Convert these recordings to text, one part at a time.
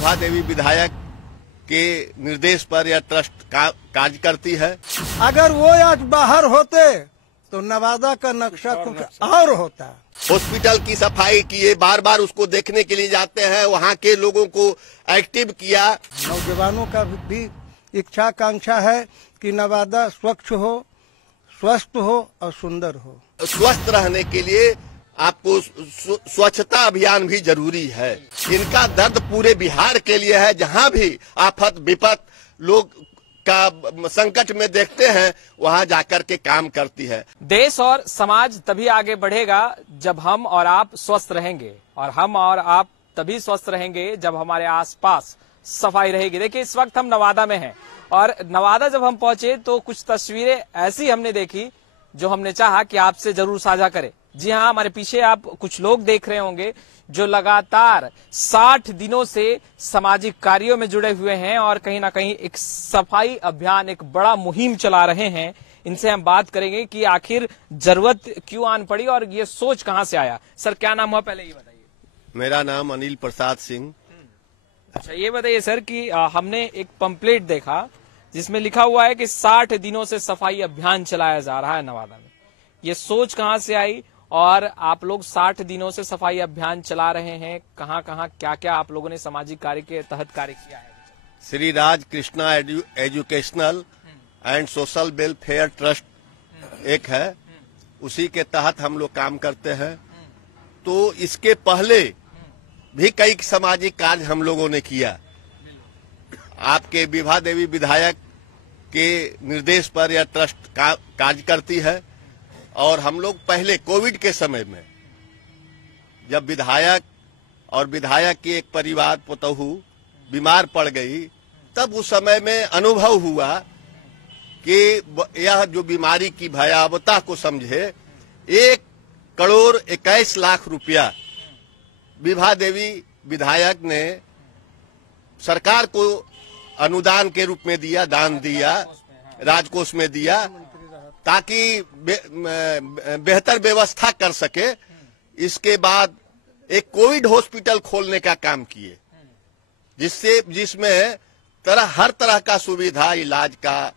विभा देवी विधायक के निर्देश पर यह ट्रस्ट कार्य करती है। अगर वो आज बाहर होते तो नवादा का नक्शा कुछ और होता। हॉस्पिटल की सफाई किए, बार बार उसको देखने के लिए जाते हैं, वहाँ के लोगों को एक्टिव किया। नौजवानों का भी इच्छा आकांक्षा है कि नवादा स्वच्छ हो, स्वस्थ हो और सुंदर हो। स्वस्थ रहने के लिए आपको स्वच्छता अभियान भी जरूरी है। इनका दर्द पूरे बिहार के लिए है। जहाँ भी आफत विपत लोग का संकट में देखते हैं, वहाँ जाकर के काम करती है। देश और समाज तभी आगे बढ़ेगा जब हम और आप स्वस्थ रहेंगे, और हम और आप तभी स्वस्थ रहेंगे जब हमारे आसपास सफाई रहेगी। देखिए, इस वक्त हम नवादा में हैं, और नवादा जब हम पहुंचे तो कुछ तस्वीरें ऐसी हमने देखी जो हमने चाहा कि आपसे जरूर साझा करें। जी हाँ, हमारे पीछे आप कुछ लोग देख रहे होंगे जो लगातार 60 दिनों से सामाजिक कार्यों में जुड़े हुए हैं और कहीं ना कहीं एक सफाई अभियान, एक बड़ा मुहिम चला रहे हैं। इनसे हम बात करेंगे कि आखिर जरूरत क्यों आन पड़ी और ये सोच कहां से आया। सर, क्या नाम हुआ, पहले ये बताइए। मेरा नाम अनिल प्रसाद सिंह। अच्छा, ये बताइए सर कि हमने एक पंपलेट देखा जिसमें लिखा हुआ है कि 60 दिनों से सफाई अभियान चलाया जा रहा है नवादा में। ये सोच कहां से आई और आप लोग 60 दिनों से सफाई अभियान चला रहे हैं? कहां कहां क्या क्या आप लोगों ने सामाजिक कार्य के तहत कार्य किया है? Shri Raj Krishna educational and social welfare trust एक है, उसी के तहत हम लोग काम करते हैं। तो इसके पहले भी कई सामाजिक कार्य हम लोगों ने किया। आपके विभा देवी विधायक के निर्देश पर यह ट्रस्ट कार्य करती है। और हम लोग पहले कोविड के समय में जब विधायक और विधायक के एक परिवार पुतहू बीमार पड़ गई, तब उस समय में अनुभव हुआ कि यह जो बीमारी की भयावहता को समझे 1,21,00,000 रुपया विभा देवी विधायक ने सरकार को अनुदान के रूप में दिया, दान दिया, राजकोष में दिया, ताकि बेहतर व्यवस्था कर सके। इसके बाद एक कोविड हॉस्पिटल खोलने का काम किए, जिसमें हर तरह का सुविधा, इलाज का,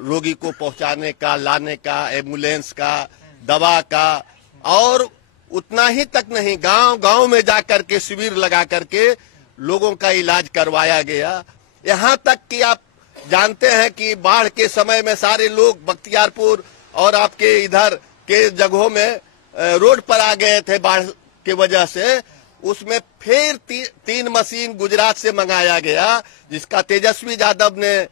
रोगी को पहुंचाने का, लाने का, एम्बुलेंस का, दवा का, और उतना ही तक नहीं, गांव-गांव में जाकर के शिविर लगा करके लोगों का इलाज करवाया गया। यहाँ तक कि आप जानते हैं कि बाढ़ के समय में सारे लोग बख्तियारपुर और आपके इधर के जगहों में रोड पर आ गए थे बाढ़ के वजह से। उसमें फिर 3 मशीन गुजरात से मंगाया गया, जिसका तेजस्वी यादव ने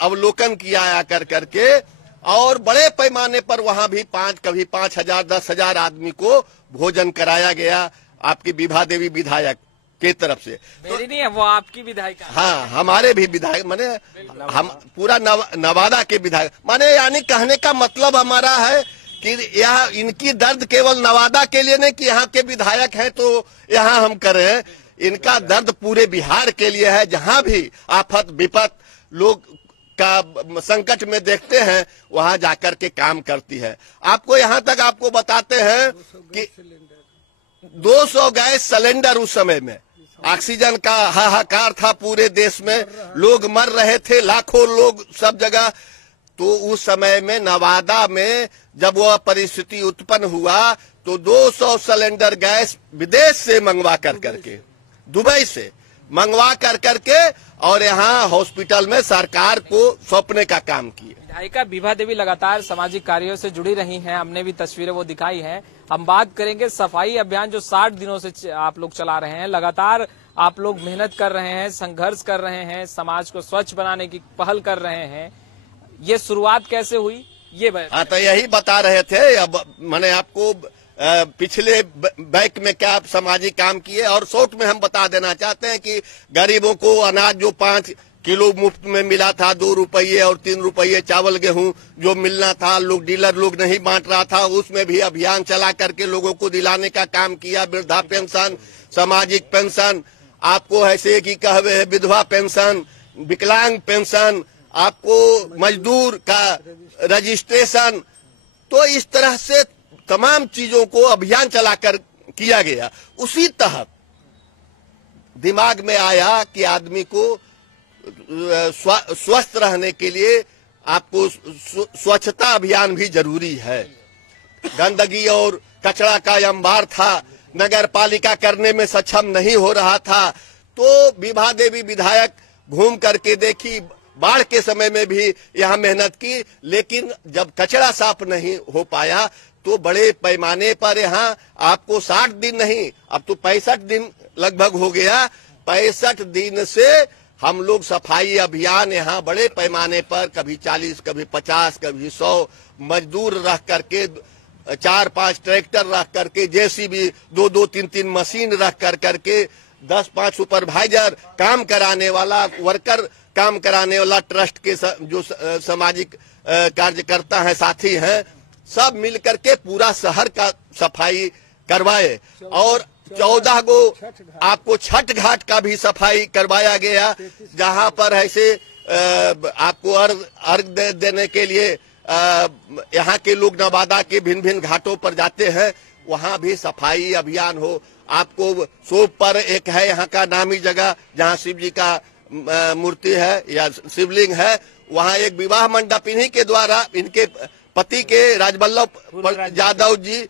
अवलोकन किया आकर करके, और बड़े पैमाने पर वहां भी कभी 5,000 10,000 आदमी को भोजन कराया गया आपकी विभा देवी विधायक के तरफ से। मेरी नहीं है, वो आपकी विधायक। हाँ, हमारे भी विधायक, माने हम पूरा नवादा के विधायक, माने यानी कहने का मतलब हमारा है कि यह इनकी दर्द केवल नवादा के लिए नहीं कि यहाँ के विधायक हैं तो यहाँ हम करें। इनका दर्द पूरे बिहार के लिए है। जहाँ भी आफत विपत लोग का संकट में देखते हैं, वहाँ जाकर के काम करती है। आपको यहाँ तक आपको बताते हैं कि 200 गैस सिलेंडर उस समय में, ऑक्सीजन का हाहाकार था पूरे देश में, लोग मर रहे थे, लाखों लोग सब जगह। तो उस समय में नवादा में जब वह परिस्थिति उत्पन्न हुआ तो 200 सिलेंडर गैस विदेश से मंगवा कर करके, दुबई से मंगवा कर करके, और यहाँ हॉस्पिटल में सरकार को सौंपने का काम किए। विधायिका विभा देवी लगातार सामाजिक कार्यों से जुड़ी रही हैं, हमने भी तस्वीरें वो दिखाई हैं। हम बात करेंगे सफाई अभियान जो 60 दिनों से आप लोग चला रहे हैं। लगातार आप लोग मेहनत कर रहे हैं, संघर्ष कर रहे हैं, समाज को स्वच्छ बनाने की पहल कर रहे हैं। ये शुरुआत कैसे हुई, ये तो यही बता रहे थे। अब मैंने आपको पिछले बैक में क्या सामाजिक काम किए, और शॉर्ट में हम बता देना चाहते हैं कि गरीबों को अनाज जो 5 किलो मुफ्त में मिला था, 2 रुपये और 3 रुपये चावल गेहूं जो मिलना था, डीलर लोग नहीं बांट रहा था, उसमें भी अभियान चला करके लोगों को दिलाने का काम किया। वृद्धा पेंशन, सामाजिक पेंशन, आपको ऐसे की कहवे विधवा पेंशन, विकलांग पेंशन, आपको मजदूर का रजिस्ट्रेशन, तो इस तरह से तमाम चीजों को अभियान चलाकर किया गया। उसी तहत दिमाग में आया कि आदमी को स्वस्थ रहने के लिए आपको स्वच्छता अभियान भी जरूरी है। गंदगी और कचरा का अंबार था, नगर पालिका करने में सक्षम नहीं हो रहा था, तो विभा देवी विधायक घूम करके देखी, बाढ़ के समय में भी यहाँ मेहनत की, लेकिन जब कचरा साफ नहीं हो पाया तो बड़े पैमाने पर यहाँ आपको 60 दिन नहीं, अब तो 65 दिन लगभग हो गया, 65 दिन से हम लोग सफाई अभियान यहाँ बड़े पैमाने पर, कभी 40, कभी 50, कभी 100 मजदूर रख करके, 4-5 ट्रैक्टर रख करके, जेसीबी 2-2, 3-3 मशीन रख करके, 10-5 सुपरवाइजर काम कराने वाला, वर्कर काम कराने वाला, ट्रस्ट के जो सामाजिक कार्यकर्ता हैं, साथी हैं, सब मिलकर के पूरा शहर का सफाई करवाए। और 14 गो आपको छठ घाट का भी सफाई करवाया गया, जहां पर ऐसे आपको अर्घ देने के लिए यहाँ के लोग नवादा के भिन्न भिन्न घाटों पर जाते हैं, वहां भी सफाई अभियान हो। आपको सोप पर एक है यहाँ का नामी जगह जहाँ शिव जी का मूर्ति है या शिवलिंग है, वहाँ एक विवाह मंडप इन्हीं के द्वारा, इनके पति के राजवल्लभ यादव जी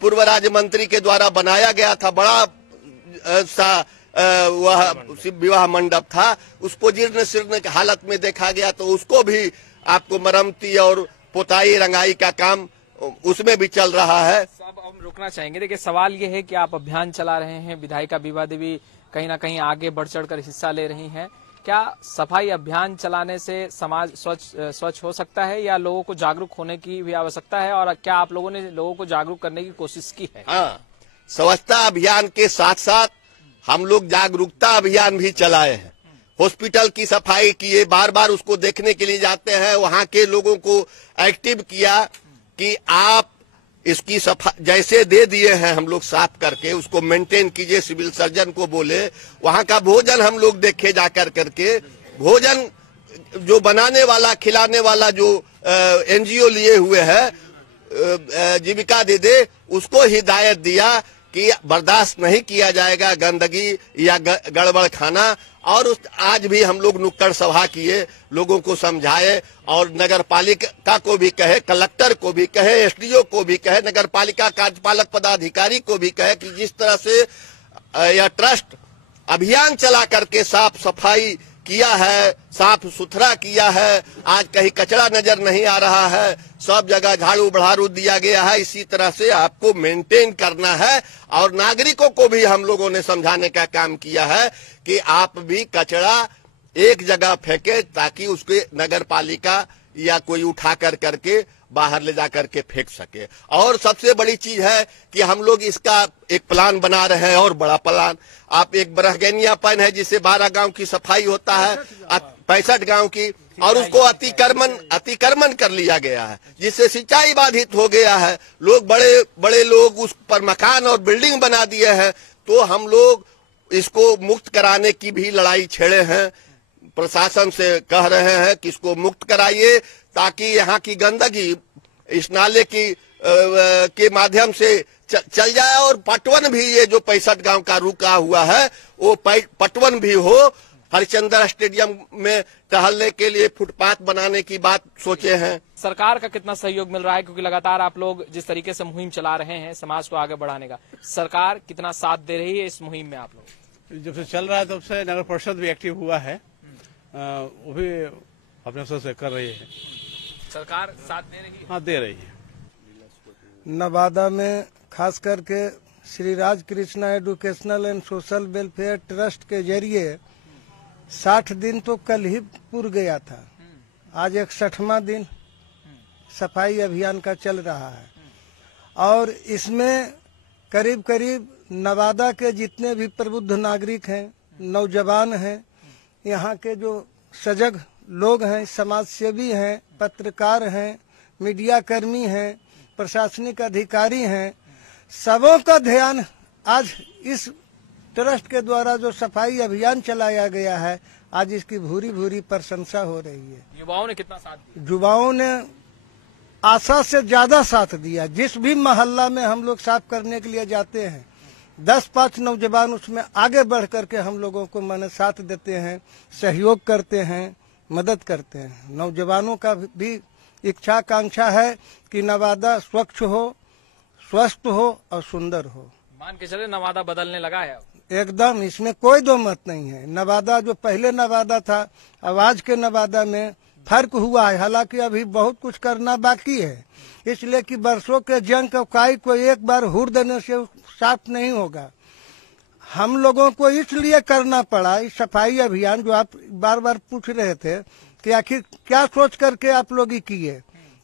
पूर्व राज्य मंत्री के द्वारा बनाया गया था। बड़ा सा वह विवाह मंडप था, उसको जीर्ण शीर्ण हालत में देखा गया, तो उसको भी आपको मरम्मती और पोताई रंगाई का काम उसमें भी चल रहा है। अब हम रुकना चाहेंगे। देखिए, सवाल ये है कि आप अभियान चला रहे हैं, विधायिका विभा देवी कहीं ना कहीं आगे बढ़ चढ़कर हिस्सा ले रही हैं, क्या सफाई अभियान चलाने से समाज स्वच्छ हो सकता है या लोगों को जागरूक होने की भी आवश्यकता है, और क्या आप लोगों ने लोगों को जागरूक करने की कोशिश की है? हाँ, स्वच्छता अभियान के साथ साथ हम लोग जागरूकता अभियान भी चलाए हैं। हॉस्पिटल की सफाई किए, बार बार उसको देखने के लिए जाते हैं, वहाँ के लोगों को एक्टिव किया कि आप इसकी सफाई जैसे दे दिए हैं हम लोग साफ करके उसको मेंटेन कीजिए। सिविल सर्जन को बोले, वहाँ का भोजन हम लोग देखे जाकर करके, भोजन जो बनाने वाला खिलाने वाला जो एनजीओ लिए हुए है जीविका दीदी, उसको हिदायत दिया कि बर्दाश्त नहीं किया जाएगा गंदगी या गड़बड़ खाना। और आज भी हम लोग नुक्कड़ सभा किए, लोगों को समझाए, और नगर पालिका को भी कहे, कलेक्टर को भी कहे, एसडीओ को भी कहे, नगर पालिका कार्यपालक पदाधिकारी को भी कहे कि जिस तरह से यह ट्रस्ट अभियान चला करके साफ सफाई किया है, साफ सुथरा किया है, आज कहीं कचरा नजर नहीं आ रहा है, सब जगह झाड़ू बढ़ाड़ू दिया गया है, इसी तरह से आपको मेंटेन करना है। और नागरिकों को भी हम लोगों ने समझाने का काम किया है कि आप भी कचरा एक जगह फेंके, ताकि उसके नगर पालिका या कोई उठा करके बाहर ले जा करके फेंक सके। और सबसे बड़ी चीज है कि हम लोग इसका एक प्लान बना रहे हैं, और बड़ा प्लान। आप एक बरहगेनिया पैन है जिससे 12 गांव की सफाई होता है, 65 गांव की, और उसको अतिक्रमण कर लिया गया है, जिससे सिंचाई बाधित हो गया है। लोग बड़े लोग उस पर मकान और बिल्डिंग बना दिए हैं, तो हम लोग इसको मुक्त कराने की भी लड़ाई छेड़े हैं। प्रशासन से कह रहे हैं कि इसको मुक्त कराइए, ताकि यहाँ की गंदगी इस नाले की के माध्यम से चल जाए, और पटवन भी, ये जो 65 गांव का रुका हुआ है वो पटवन भी हो। हरिश्चंद्र स्टेडियम में टहलने के लिए फुटपाथ बनाने की बात सोचे हैं। सरकार का कितना सहयोग मिल रहा है, क्योंकि लगातार आप लोग जिस तरीके से मुहिम चला रहे हैं समाज को आगे बढ़ाने का, सरकार कितना साथ दे रही है इस मुहिम में? आप लोग जब से चल रहा है तब से नगर परिषद भी एक्टिव हुआ है, वो भी अपने स्तर से कर रही है। सरकार साथ दे रही है? हाँ, दे रही है। नवादा में खास करके Shri Raj Krishna educational and social welfare trust के जरिए 60 दिन तो कल ही पूर गया था, आज 61वां दिन सफाई अभियान का चल रहा है। और इसमें करीब करीब नवादा के जितने भी प्रबुद्ध नागरिक हैं, नौजवान हैं, यहाँ के जो सजग लोग हैं, समाज सेवी हैं, पत्रकार हैं, मीडिया कर्मी हैं, प्रशासनिक अधिकारी हैं, सबों का ध्यान आज इस ट्रस्ट के द्वारा जो सफाई अभियान चलाया गया है, आज इसकी भूरी भूरी प्रशंसा हो रही है। युवाओं ने कितना साथ दिया? युवाओं ने आशा से ज्यादा साथ दिया। जिस भी मोहल्ला में हम लोग साफ करने के लिए जाते हैं, 10-5 नौजवान उसमें आगे बढ़ करके हम लोगों को माने साथ देते हैं, सहयोग करते हैं, मदद करते हैं। नौजवानों का भी इच्छा आकांक्षा है कि नवादा स्वच्छ हो, स्वस्थ हो और सुंदर हो। मान के चले नवादा बदलने लगा है अब। एकदम, इसमें कोई दो मत नहीं है। नवादा जो पहले नवादा था, आवाज के नवादा में फर्क हुआ है। हालांकि अभी बहुत कुछ करना बाकी है, इसलिए कि बरसों के जंग का काई को एक बार हुर देने से साफ नहीं होगा। हम लोगों को इसलिए करना पड़ा इस सफाई अभियान, जो आप बार बार पूछ रहे थे कि आखिर क्या सोच करके आप लोग ही किए।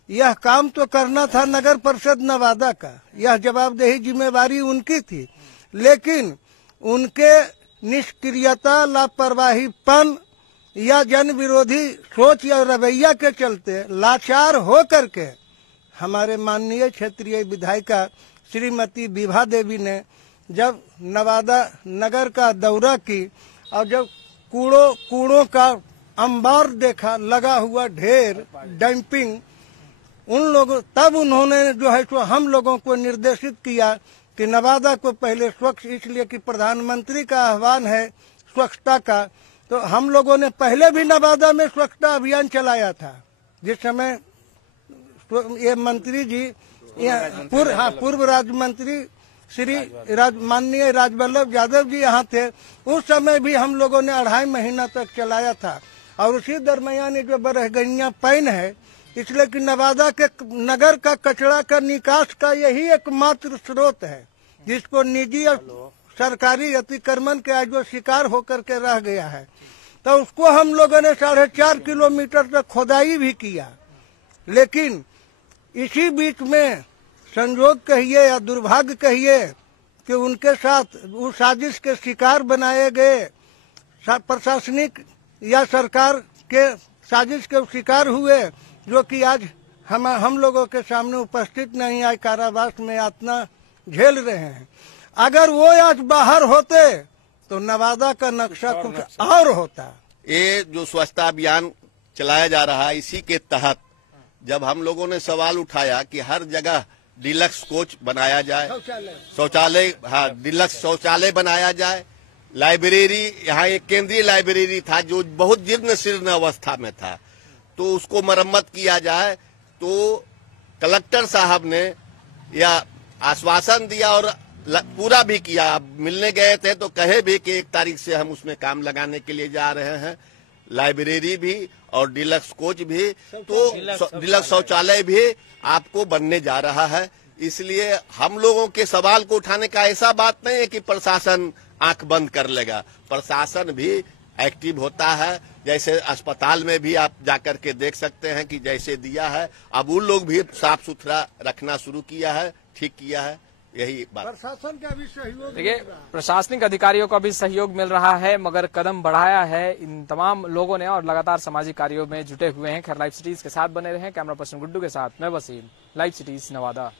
यह काम तो करना था नगर परिषद नवादा का, यह जवाबदेही जिम्मेवारी उनकी थी, लेकिन उनके निष्क्रियता, लापरवाहीपन या जन विरोधी सोच या रवैया के चलते लाचार हो करके हमारे माननीय क्षेत्रीय विधायिका श्रीमती विभा देवी ने जब नवादा नगर का दौरा की और जब कूड़ों का अंबार देखा, लगा हुआ ढेर, डंपिंग, उन लोगों तब उन्होंने जो है सो हम लोगों को निर्देशित किया कि नवादा को पहले स्वच्छ, इसलिए कि प्रधानमंत्री का आह्वान है स्वच्छता का। तो हम लोगों ने पहले भी नवादा में स्वच्छता अभियान चलाया था। जिस समय ये मंत्री जी पूर्व राज्य मंत्री श्री माननीय राजवल्लभ यादव जी यहाँ थे, उस समय भी हम लोगों ने 2.5 महीना तक चलाया था। और उसी दरमियान जो बरहगनिया पैन है, इसलिए कि नवादा के नगर का कचरा का निकास का यही एकमात्र स्रोत है, जिसको निजी और सरकारी अतिक्रमण के आज जो शिकार होकर के रह गया है। तो उसको हम लोगों ने 4.5 किलोमीटर तक खोदाई भी किया, लेकिन इसी बीच में संयोग कहिए या दुर्भाग्य कहिए कि उनके साथ उस साजिश के शिकार बनाए गए प्रशासनिक या सरकार के साजिश के शिकार हुए, जो कि आज हम लोगों के सामने उपस्थित नहीं आए, कारावास में यातना झेल रहे हैं। अगर वो आज बाहर होते तो नवादा का नक्शा कुछ और होता। ये जो स्वच्छता अभियान चलाया जा रहा है, इसी के तहत जब हम लोगों ने सवाल उठाया कि हर जगह डिलक्स कोच बनाया जाए, शौचालय, हाँ, डिलक्स शौचालय बनाया जाए, लाइब्रेरी, यहाँ एक केंद्रीय लाइब्रेरी था जो बहुत जीर्ण शीर्ण अवस्था में था, तो उसको मरम्मत किया जाए। तो कलेक्टर साहब ने यह आश्वासन दिया और पूरा भी किया। मिलने गए थे तो कहे भी कि 1 तारीख से हम उसमें काम लगाने के लिए जा रहे हैं, लाइब्रेरी भी और डिलक्स कोच भी, तो डिलक्स शौचालय भी आपको बनने जा रहा है। इसलिए हम लोगों के सवाल को उठाने का ऐसा बात नहीं है कि प्रशासन आंख बंद कर लेगा, प्रशासन भी एक्टिव होता है। जैसे अस्पताल में भी आप जाकर के देख सकते हैं कि जैसे दिया है, अब उन लोग भी साफ सुथरा रखना शुरू किया है, ठीक किया है। यही बात, प्रशासन का भी सहयोग। देखिए, प्रशासनिक अधिकारियों का भी सहयोग मिल रहा है, मगर कदम बढ़ाया है इन तमाम लोगों ने और लगातार सामाजिक कार्यों में जुटे हुए हैं। खैर, लाइव सिटीज के साथ बने रहे। कैमरा पर्सन गुड्डू के साथ मैं वसीम, लाइव सिटीज नवादा।